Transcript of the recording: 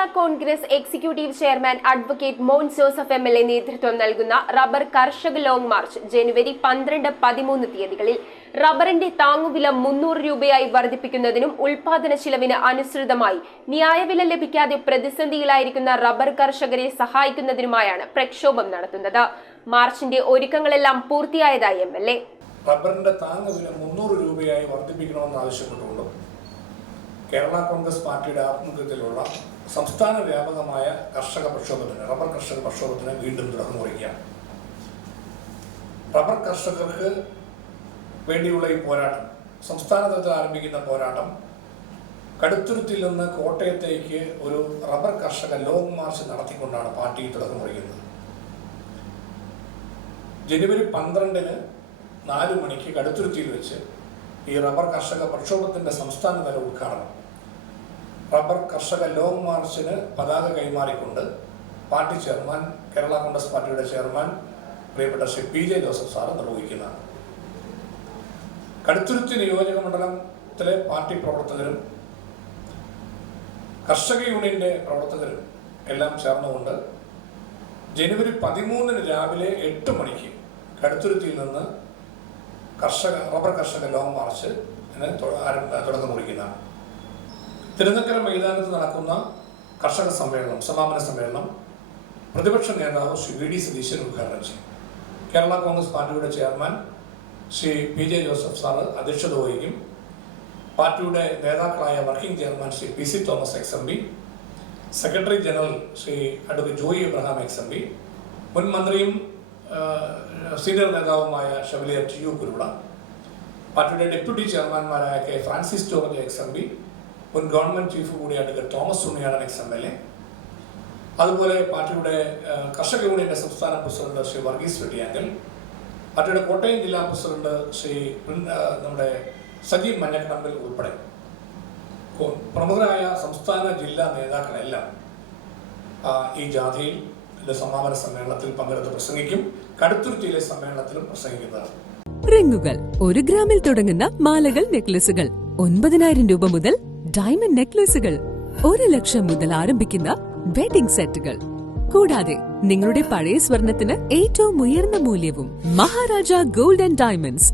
Kerala Congress executive chairman advocate മോൻ Joseph MLA നേതൃത്വം നൽകുന്ന റബ്ബർ കർഷക ലോങ് മാർച്ച് ജനുവരി 12, 13 തീയതികളിൽ റബ്ബറിന്റെ താങ്ങുവില 300 രൂപയായി വർദ്ധിപ്പിക്കുന്നതിനും ഉൽപാദന ചിലവിന് അനുസൃതമായി ന്യായവില ലഭിക്കാതെ പ്രതിസന്ധിയിലായിരിക്കുന്ന റബ്ബർ കർഷകരെ സഹായിക്കുന്നതിനുമായാണ് പ്രക്ഷോഭം നടത്തുന്നത്. മാർച്ചിന്റെ ഒരുക്കങ്ങളെല്ലാം പൂർത്തിയായതായി MLA. റബ്ബറിന്റെ താങ്ങുവില 300 രൂപയായി വർദ്ധിപ്പിക്കണമെന്ന് ആവശ്യപ്പെട്ടുകൊണ്ട് കേരള കോൺഗ്രസ് പാർട്ടിയുടെ ആഭിമുഖ്യത്തിലുള്ള സംസ്ഥാന വ്യാപകമായ കർഷക പ്രക്ഷോഭത്തിന് റബ്ബർ കർഷക പ്രക്ഷോഭത്തിന് വീണ്ടും തുടക്കം കുറിക്കുകയാണ്. റബ്ബർ കർഷകർക്ക് വേണ്ടിയുള്ള ഈ പോരാട്ടം സംസ്ഥാന തലത്തിൽ ആരംഭിക്കുന്ന പോരാട്ടം കടുത്തുരുത്തിൽ നിന്ന് കോട്ടയത്തേക്ക് ഒരു റബ്ബർ കർഷക ലോങ് മാർച്ച് നടത്തിക്കൊണ്ടാണ് പാർട്ടി തുടക്കം കുറിക്കുന്നത്. ജനുവരി 12-ന് 4 മണിക്ക് കടുത്തുരുത്തിയിൽ വെച്ച് ഈ റബ്ബർ കർഷക പ്രക്ഷോഭത്തിന്റെ സംസ്ഥാനതല ഉദ്ഘാടനം റബ്ബർ കർഷക ലോങ് മാർച്ചിന് പതാക കൈമാറിക്കൊണ്ട് പാർട്ടി ചെയർമാൻ കേരള കോൺഗ്രസ് പാർട്ടിയുടെ ചെയർമാൻ പ്രിയപ്പെട്ട ശ്രീ PJ ജോസഫ് സാറ് നിർവഹിക്കുന്നതാണ്. കടുത്തുരുത്തി നിയോജക മണ്ഡലത്തിലെ പാർട്ടി പ്രവർത്തകരും കർഷക യൂണിയന്റെ പ്രവർത്തകരും എല്ലാം ചേർന്നുകൊണ്ട് ജനുവരി 13-ന് രാവിലെ 8 മണിക്ക് കടുത്തുരുത്തിയിൽ നിന്ന് റബ്ബർ കർഷക ലോങ് മാർച്ച് തുടക്കം കുറിക്കുന്നതാണ്. തിരുനക്കര മൈതാനത്ത് നടക്കുന്ന കർഷക സമ്മേളനം സമാപന സമ്മേളനം പ്രതിപക്ഷ നേതാവ് ശ്രീ VD സതീശൻ ഉദ്ഘാടനം ചെയ്യും. കേരള കോൺഗ്രസ് പാർട്ടിയുടെ chairman Shri PJ Joseph sir അധ്യക്ഷത വഹിക്കും. പാർട്ടിയുടെ നേതാക്കളായ working chairman Shri PC Thomas XMB, secretary general Shri advocate Joy Abraham XMB, മുൻ മന്ത്രിയും സീനിയർ നേതാവുമായ ഷബിലിയ TU കുരുവിള, പാർട്ടിയുടെ ഡെപ്യൂട്ടി ചെയർമാൻമാരായ K ഫ്രാൻസിസ് ജോർജ് XMB, മുൻ ഗവൺമെന്റ് ചീഫ് കൂടിയ അഡ്വക്കേറ്റ് തോമസ് ഉണ്ണിയാടൻ XMLA, അതുപോലെ പാർട്ടിയുടെ കർഷക യൂണിയന്റെ സംസ്ഥാന പ്രസിഡന്റ് ശ്രീ വർഗീസ് വെട്ടിയാങ്കൽ, പാർട്ടിയുടെ കോട്ടയം ജില്ലാ പ്രസിഡന്റ് ശ്രീ നമ്മുടെ സജീവ് മഞ്ഞക്കടമ്പിൽ ഉൾപ്പെടെ പ്രമുഖരായ സംസ്ഥാന ജില്ലാ നേതാക്കളെല്ലാം ഈ ജാഥയിൽ സമാപന സമ്മേളനത്തിൽ പങ്കെടുത്ത് പ്രസംഗിക്കും. കടുത്തുരുത്തിയിലെ സമ്മേളനത്തിലും പ്രസംഗിക്കുന്നതാണ്. റിങ്ങുകൾ 1 ഗ്രാമിൽ തുടങ്ങുന്ന മാലകൾ, നെക്ലസുകൾ 9,000 രൂപ മുതൽ ഡയമണ്ട് നെക്ലസുകൾ 1 ലക്ഷം മുതൽ ആരംഭിക്കുന്ന വെഡിംഗ് സെറ്റുകൾ, കൂടാതെ നിങ്ങളുടെ പഴയ സ്വർണത്തിന് ഏറ്റവും ഉയർന്ന മൂല്യവും മഹാരാജ ഗോൾഡ് ആൻഡ് ഡയമണ്ട്സ്